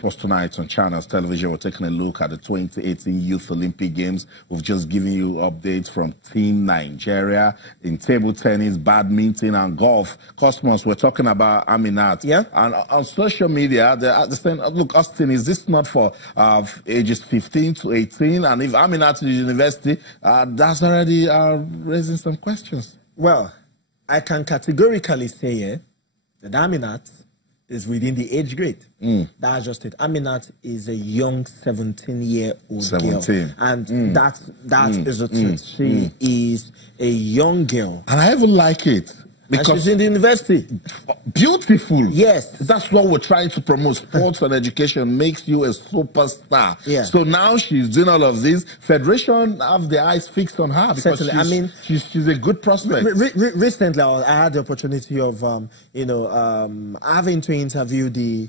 First tonight on Channels Television, we're taking a look at the 2018 Youth Olympic Games. We've just given you updates from Team Nigeria in table tennis, badminton, and golf. Cosmos, we're talking about Aminat. Yeah. And on social media, they're saying, look, Austin, is this not for ages 15 to 18? And if Aminat is university, that's already raising some questions. Well, I can categorically say that Aminat is within the age grade. That's just it. Aminat is a young 17-year-old girl. And that is the truth. She is a young girl. And I even like it. Because and she's in the university. Beautiful. Yes. That's what we're trying to promote. Sports and education makes you a superstar. Yeah. So now she's doing all of this. Federation have their eyes fixed on her because she's a good prospect. Recently, I had the opportunity of, having to interview the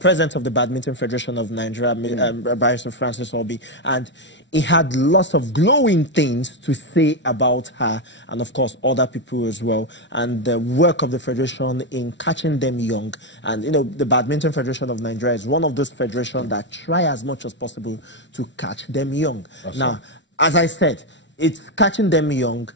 president of the Badminton Federation of Nigeria, Barrister Francis Obi, and he had lots of glowing things to say about her and, of course, other people as well, and the work of the Federation in catching them young. And, the Badminton Federation of Nigeria is one of those federations that try as much as possible to catch them young. Now, as I said, it's catching them young.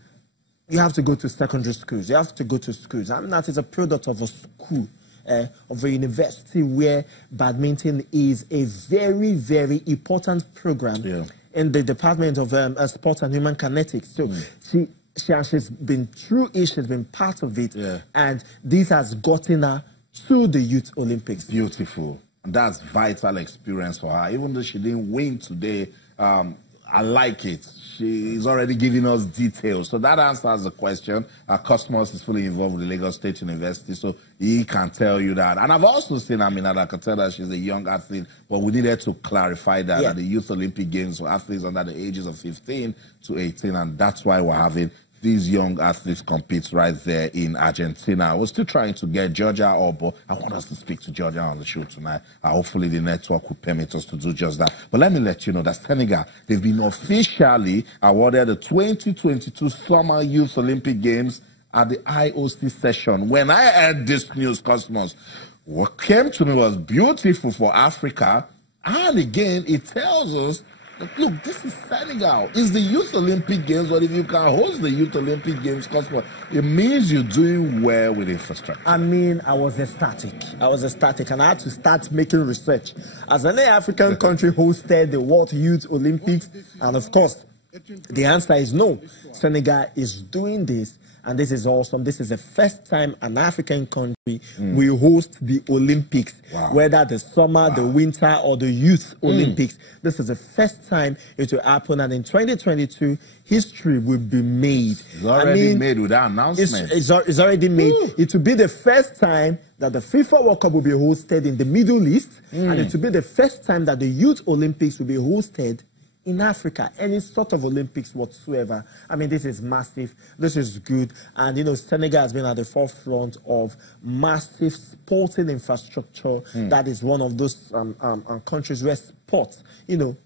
You have to go to secondary schools. You have to go to schools. And that is a product of a school, of a university where badminton is a very, very important program in the Department of Sport and Human Kinetics. So she's been through it, she's been part of it, and this has gotten her to the Youth Olympics. Beautiful. That's vital experience for her. Even though she didn't win today, I like it. She's already giving us details. So that answers the question. Cosmos is fully involved with the Lagos State University, so he can tell you that. And I've also seen, I can tell that she's a young athlete, but we needed to clarify that at the Youth Olympic Games for athletes under the ages of 15 to 18, and that's why we're having these young athletes compete right there in Argentina. We're still trying to get Georgia up, but I want us to speak to Georgia on the show tonight. Hopefully the network will permit us to do just that. But let me let you know that Senegal, they've been officially awarded the 2022 Summer Youth Olympic Games at the IOC session. When I heard this news, Cosmos, what came to me was beautiful for Africa. And again, it tells us, look, this is Senegal. It's the Youth Olympic Games, but if you can host the Youth Olympic Games, it means you're doing well with infrastructure. I was ecstatic. And I had to start making research. As an African country hosted the World Youth Olympics, and of course, the answer is no. Senegal is doing this, and this is awesome. This is the first time an African country will host the Olympics, whether the summer, the winter, or the Youth Olympics. This is the first time it will happen, and in 2022, history will be made. It's already made with that announcement. It's already made. It will be the first time that the FIFA World Cup will be hosted in the Middle East, and it will be the first time that the Youth Olympics will be hosted in Africa, any sort of Olympics whatsoever. This is massive. This is good. And, Senegal has been at the forefront of massive sporting infrastructure. That is one of those countries where sports,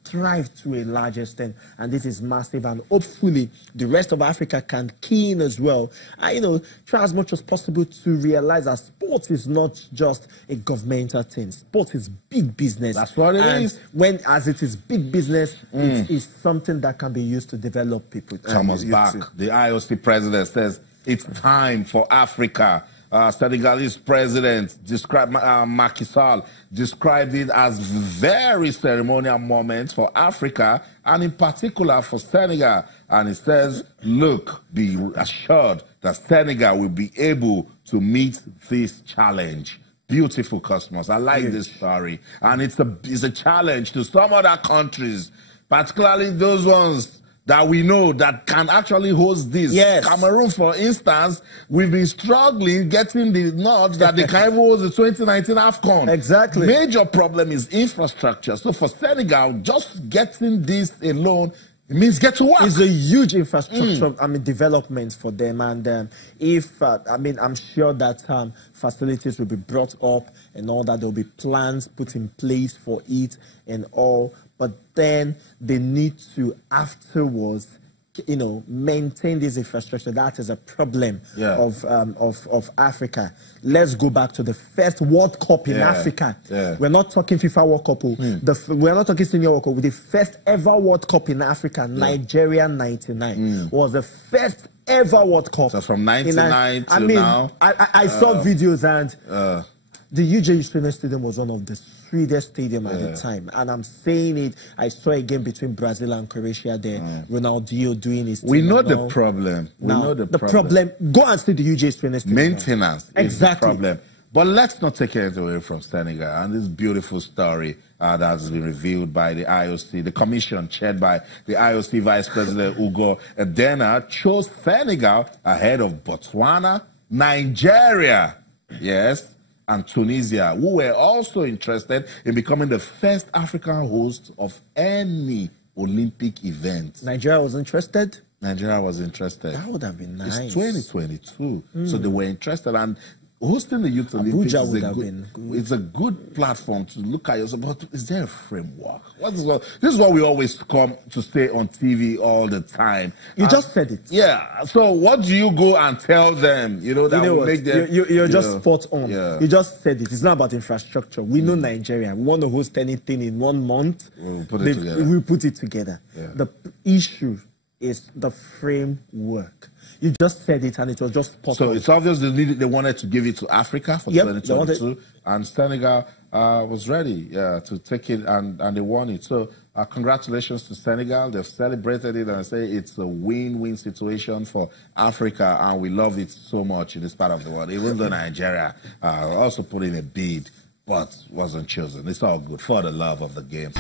thrive to a large extent. And this is massive. And hopefully, the rest of Africa can key in as well. And, try as much as possible to realize that sports is not just a governmental thing. Sport is big business. That's what it is. As it is big business, it is something that can be used to develop people. Thomas Bach, the IOC president, says it's time for Africa. Senegalese president Macky Sall described it as very ceremonial moment for Africa and in particular for Senegal. And he says, look, be assured that Senegal will be able to meet this challenge. Beautiful, Cosmos. I like this story. And it's a challenge to some other countries, particularly those ones that we know that can actually host this. Cameroon, for instance, we've been struggling getting the nod that they can host the 2019 AFCON. Exactly. Major problem is infrastructure. So for Senegal, just getting this alone, it means get to work. It's a huge infrastructure, development for them. And I'm sure that facilities will be brought up and all that. There'll be plans put in place for it and all. But then they need to afterwards maintain this infrastructure. That is a problem Yeah. of Africa. Let's go back to the first World Cup in Africa. Yeah. We're not talking FIFA World Cup. We're not talking Senior World Cup. The first ever World Cup in Africa, Nigeria '99, was the first ever World Cup. So from '99 to now. I saw videos, and the UJ Training Stadium was one of the sweetest stadium at the time, and I'm saying it. I saw a game between Brazil and Croatia there. Ronaldinho doing his thing. We know the problem. The problem. Go and see the UJ Training Stadium. Maintenance exactly is the problem. But let's not take it away from Senegal and this beautiful story that has been revealed by the IOC. The commission chaired by the IOC Vice President Ugo Edena chose Senegal ahead of Botswana, Nigeria, and Tunisia, who were also interested in becoming the first African host of any Olympic event. Nigeria was interested? Nigeria was interested. That would have been nice. It's 2022, so they were interested. And hosting the Youth Olympics is a good platform to look at yourself. But is there a framework? This is what we always come to say on TV all the time. You just said it. Yeah. So what do you go and tell them? That will make them. You're just spot on. Yeah. You just said it. It's not about infrastructure. We know Nigeria. We want to host anything in 1 month. We'll put it together. We put it together. Yeah. The issue is the framework. You just said it, and it was just possible. So it's obvious they wanted to give it to Africa for 2022, and Senegal was ready to take it, and they won it. So congratulations to Senegal. They've celebrated it, and I say it's a win-win situation for Africa, and we love it so much in this part of the world. Even though Nigeria also put in a bid, but wasn't chosen. It's all good for the love of the game.